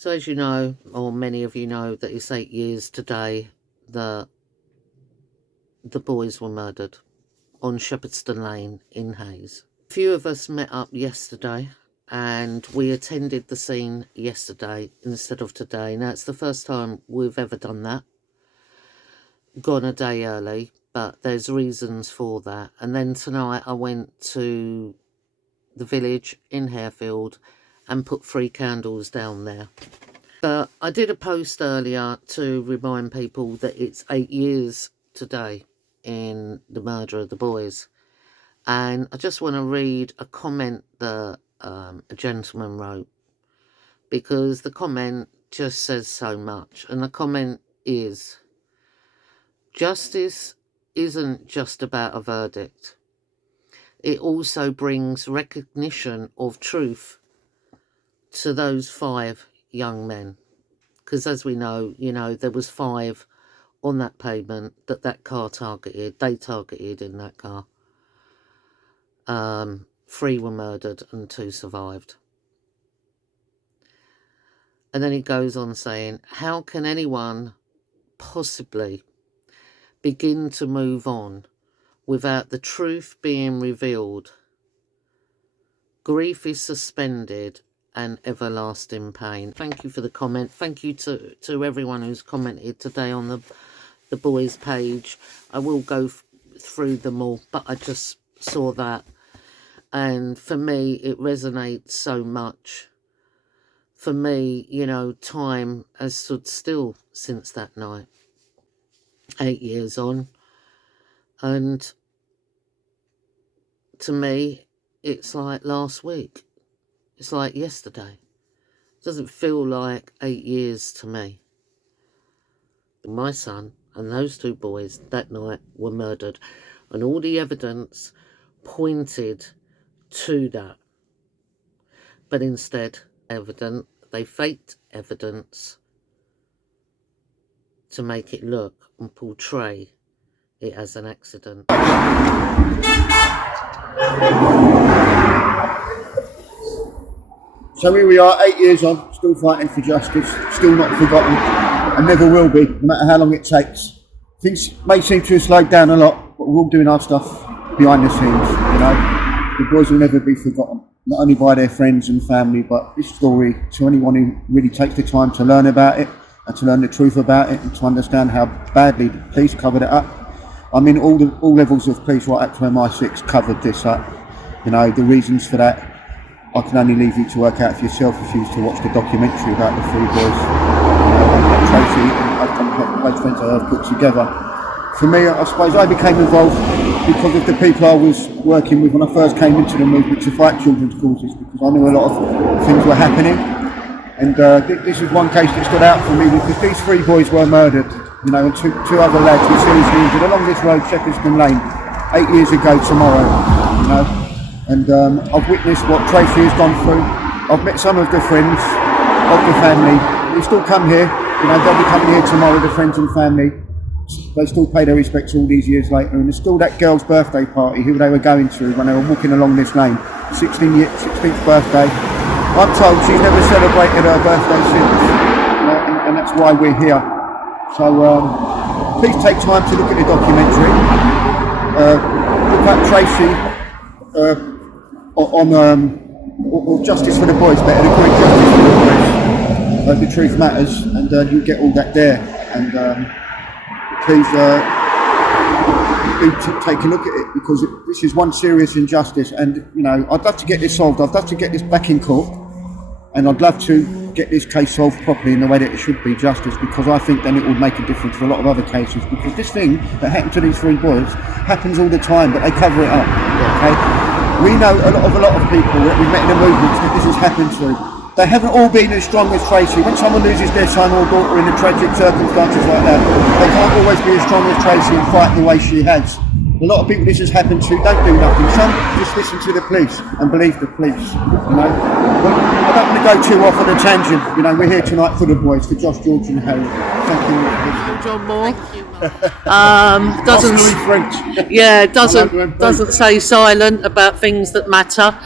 So as you know, or many of you know, that it's 8 years today that the boys were murdered on Shepherdston Lane in Hayes. A few of us met up yesterday and we attended the scene yesterday instead of today. Now, it's the first time we've ever done that. Gone a day early, but there's reasons for that. And then tonight I went to the village in Harefield and put 3 candles down there. But I did a post earlier to remind people that it's 8 years today in the murder of the boys. And I just want to read a comment that a gentleman wrote, because the comment just says so much. And the comment is, justice isn't just about a verdict. It also brings recognition of truth to those 5 young men, because as we know, there was 5 on that pavement that car targeted. They targeted in that car. 3 were murdered and 2 survived. And then he goes on saying, how can anyone possibly begin to move on without the truth being revealed? Grief is suspended and everlasting pain. Thank you for the comment. Thank you to everyone who's commented today on the boys page. I will go through them all, but I just saw that, and for me it resonates so much. For me, time has stood still since that night, 8 years on, and to me it's like last week. It's like yesterday. It doesn't feel like 8 years to me. My son and those 2 boys that night were murdered, and all the evidence pointed to that. But instead, they faked evidence to make it look and portray it as an accident. So here we are, 8 years on, still fighting for justice, still not forgotten, and never will be, no matter how long it takes. Things may seem to have slowed down a lot, but we're all doing our stuff behind the scenes, The boys will never be forgotten, not only by their friends and family, but this story, to anyone who really takes the time to learn about it, and to learn the truth about it, and to understand how badly the police covered it up. I mean, all levels of police right up to MI6 covered this up. The reasons for that, I can only leave you to work out for yourself if you used to watch the documentary about the 3 boys. Tracy and most friends I have put together. For me, I suppose I became involved because of the people I was working with when I first came into the movement to fight children's causes, because I knew a lot of things were happening. And this is one case that stood out for me, because these 3 boys were murdered, and 2 other lads were seriously injured along this road, Shepherdston Lane, 8 years ago tomorrow, And I've witnessed what Tracy has gone through. I've met some of the friends of the family. They still come here. They'll be coming here tomorrow, the friends and family. They still pay their respects all these years later. And there's still that girl's birthday party who they were going to when they were walking along this lane. 16th birthday. I'm told she's never celebrated her birthday since. And that's why we're here. So please take time to look at the documentary. Look at Tracy. Or Justice for the Boys, better than calling Justice for the Boys. The truth matters, and you'll get all that there. And please do take a look at it, because this is one serious injustice. And I'd love to get this solved. I'd love to get this back in court, and I'd love to get this case solved properly in the way that it should be, justice, because I think then it will make a difference for a lot of other cases. Because this thing that happened to these 3 boys happens all the time, but they cover it up. Okay. We know a lot of people that we've met in the movements that this has happened to. They haven't all been as strong as Tracy. When someone loses their son or daughter in a tragic circumstances like that, they can't always be as strong as Tracy and fight the way she has. A lot of people this has happened to don't do nothing. Some just listen to the police and believe the police. But I don't want to go too off on a tangent. We're here tonight for the boys, for Josh, George and Harry. Thank you. John Moore. Doesn't say silent about things that matter.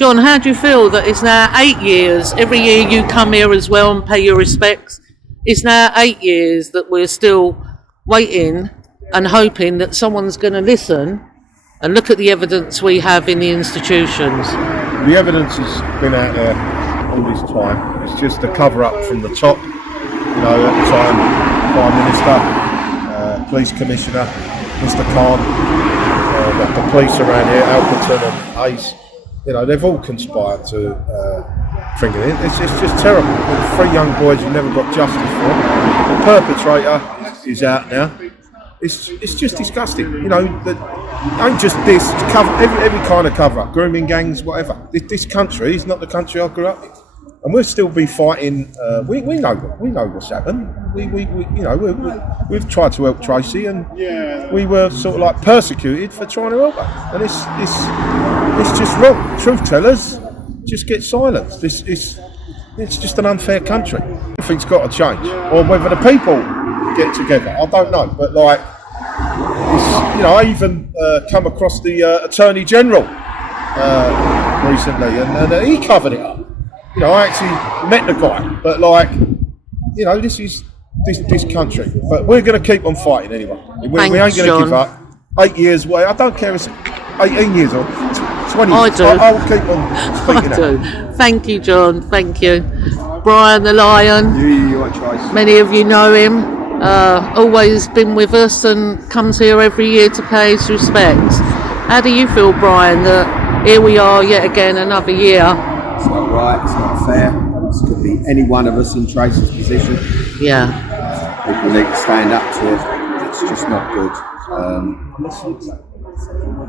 John, how do you feel that it's now 8 years? Every year you come here as well and pay your respects. It's now 8 years that we're still waiting and hoping that someone's going to listen and look at the evidence we have in the institutions. The evidence has been out there all this time. It's just a cover up from the top. You know, at the time, Prime Minister, Police Commissioner, Mr. Khan, the police around here, Alperton and Hayes. You know, they've all conspired to bring it in. It's just terrible. With 3 young boys who never got justice for. The perpetrator is out now. It's just disgusting. You know, ain't just this. Cover every kind of cover up, grooming gangs, whatever. This country is not the country I grew up in, and we'll still be fighting. We know what's happened. We've tried to help Tracy, and we were sort of like persecuted for trying to help her, and it's just wrong. Truth tellers just get silenced. It's just an unfair country. Everything's got to change, or whether the people get together, I don't know. But like, I even come across the Attorney General recently, and he covered it up. I actually met the guy, but like, this is this country. But we're going to keep on fighting anyway. We ain't going to give up. 8 years away. I don't care if it's 18 years or 20 I years. do. I'll keep on speaking I do. Thank you, John. Thank you. Brian the Lion. Many of you know him. Always been with us and comes here every year to pay his respects. How do you feel, Brian, that here we are yet again another year? It's not right, it's not fair. This could be any one of us in Tracy's position. Yeah. People need to stand up to it. It's just not good.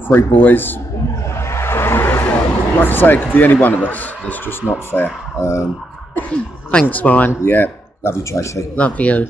3 boys. Like I say, it could be any one of us. It's just not fair. Thanks, Brian. Yeah, love you, Tracy. Love you.